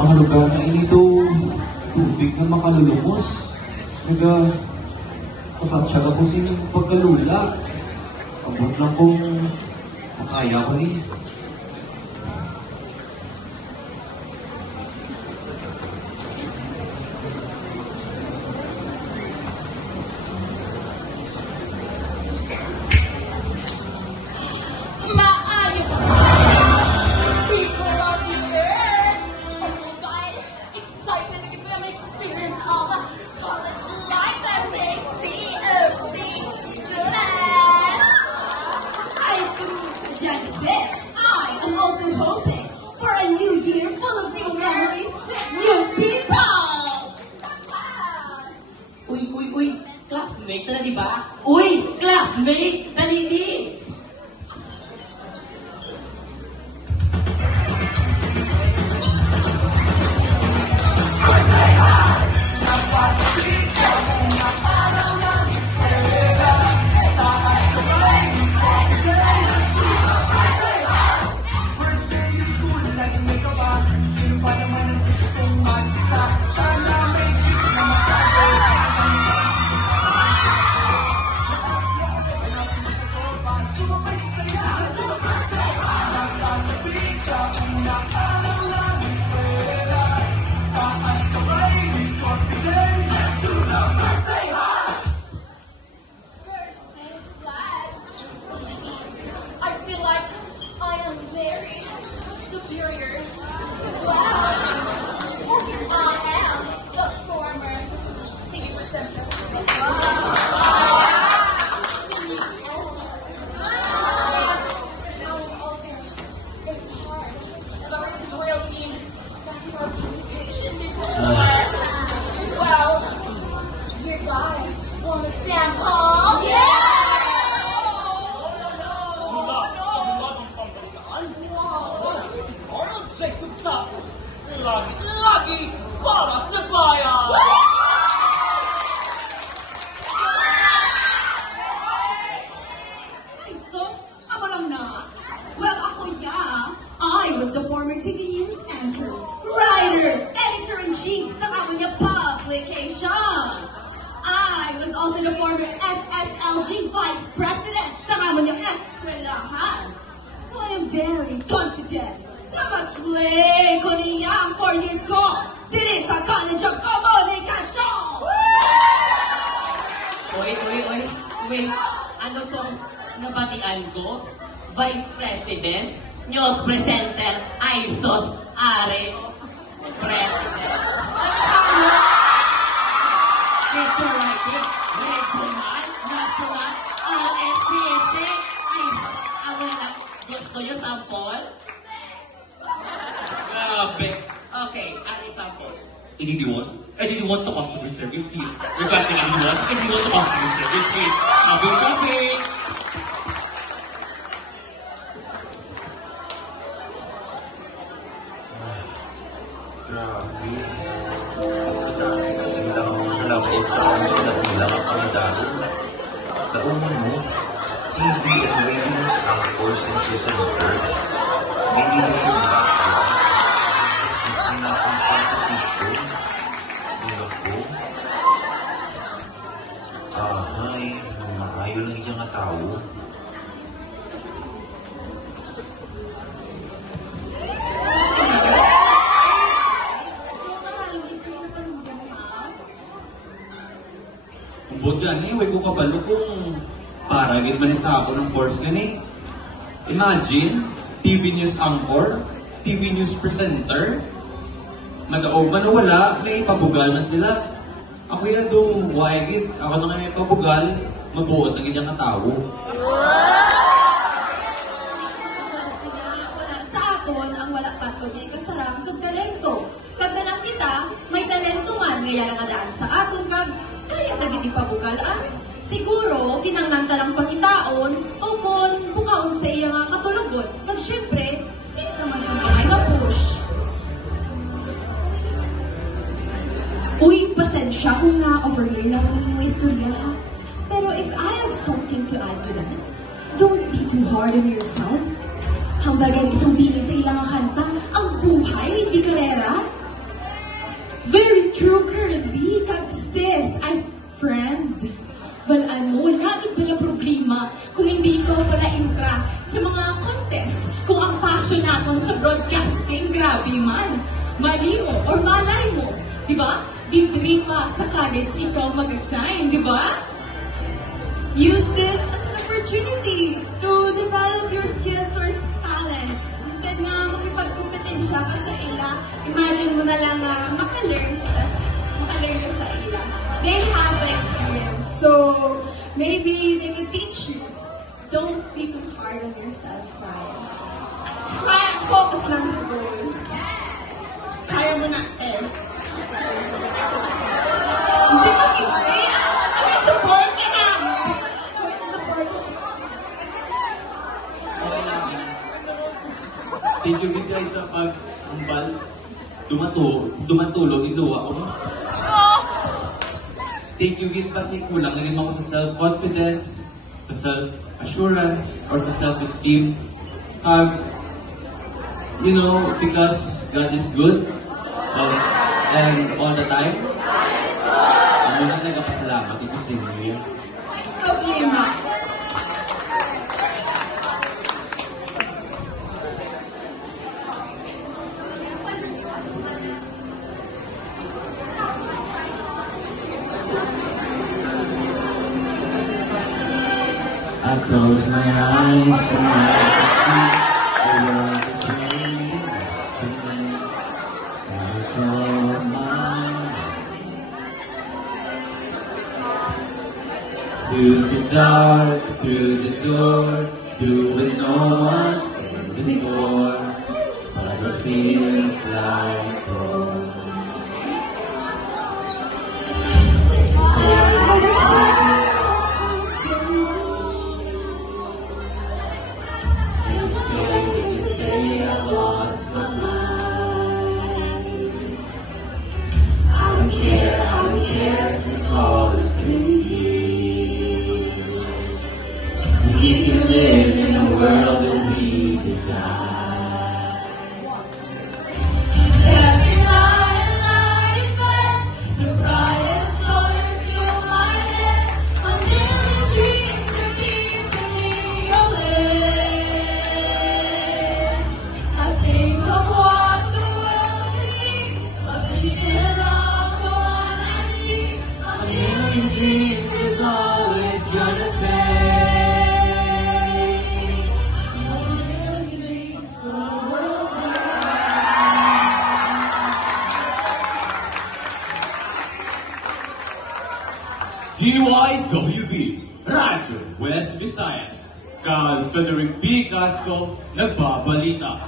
Ang lugar na inito, tubig na makalulumos. Kapatsaga ko sining pagkalula. Abot lang kung makaya ko ni. Classmate na, di ba? Uy! Classmate! Dalini! Lagi para sa bayan! Ay, sus! Ako lang na. Well, ako I was the former TV News anchor, writer, editor-in-chief sa aming publication. I was also the former SSLG vice president sa aming eskwelahan. So I am very confident na maslay ko niya 4 years ko diri sa College of Communication! Oy! Wait, ano tong nabatian ko? Vice President, News Presenter, ISOS, Are, President. Feature writing, regional, national, RFPC, ISOS. Gusto nyo sample? Grabe. Okay, ano sample? Anyone to customer service, please. Requesting anyone to customer service, please. Shopping! Grabe. Pagkatasin sa ilang malabot sa kansil at ilang pangidaro. Launan mo, TV and radio news anchors and presenter. May leadership background. Sa nasang competition. Ako. Ay, ayaw lang iyang tao. Umbod gani, huwag ko kabalo kung paragin man sa ako ng course gani. Imagine, TV news anchor, TV news presenter, nag-aog man o wala, may pabugal man sila. Ako yan do, wagit, ako na nga may pabugal, mabuot ang inyong katawo. Wala sa aton ang wala patod niya kasarang kag talento. Kag nanang kita, may talento man, ngaya nga daan sa aton kag kaya nagiti pabugalaan. Siguro, kinangnantalang pangitaon o kung bukaon sa iya nga katulugon. Kag syempre, hindi naman sa kamay na push. Uy, pasensya kung na-overlay na kung mo istorya. Pero if I have something to add to that, don't be too hard on yourself. Hambagan isang bini sa ilang kanta, ang buhay, hindi karera. Very true, Curly. Kag sis, ay friend. Well, wala pala problema kung hindi ikaw pala intra sa mga contest. Kung ang passion natin sa broadcasting, grabe man. Mali mo or malay mo, di ba? Di pa sa college ikaw mag-shine, di ba? Use this as an opportunity to develop your skills or talents. Instead na makipagkompetensya ka sa ila, imagine mo na lang maka-learn ka sa ila. They have the experience, so maybe they can teach you. Don't be too hard on yourself, Kaya. Focus lang sa goal. Kaya mo na, Hindi mag-ibig. May support ka na. May support ka sa Okay lang. Thank you guys sa pag-ambal. Dumatulog, iduwa ko. Thank you gid kasi kulang na rin ako sa self-confidence, sa self-assurance, or sa self-esteem. Because God is good, and all the time, muna nagpapasalamat dito sa inyo. problema. I close my eyes and I can see the world is changing for me. I call my through the dark, through the door, through where no one's been before, but it feels like home. We can live in a world that we desire. Every night and night, but the brightest colors fill my head. A million dreams are keeping me awake. I think of what the world can be, a vision of the one I see. A million dreams is always gonna take. DYWV, Radyo West Visayas. Carl Frederick B. Casco, nagbabalita.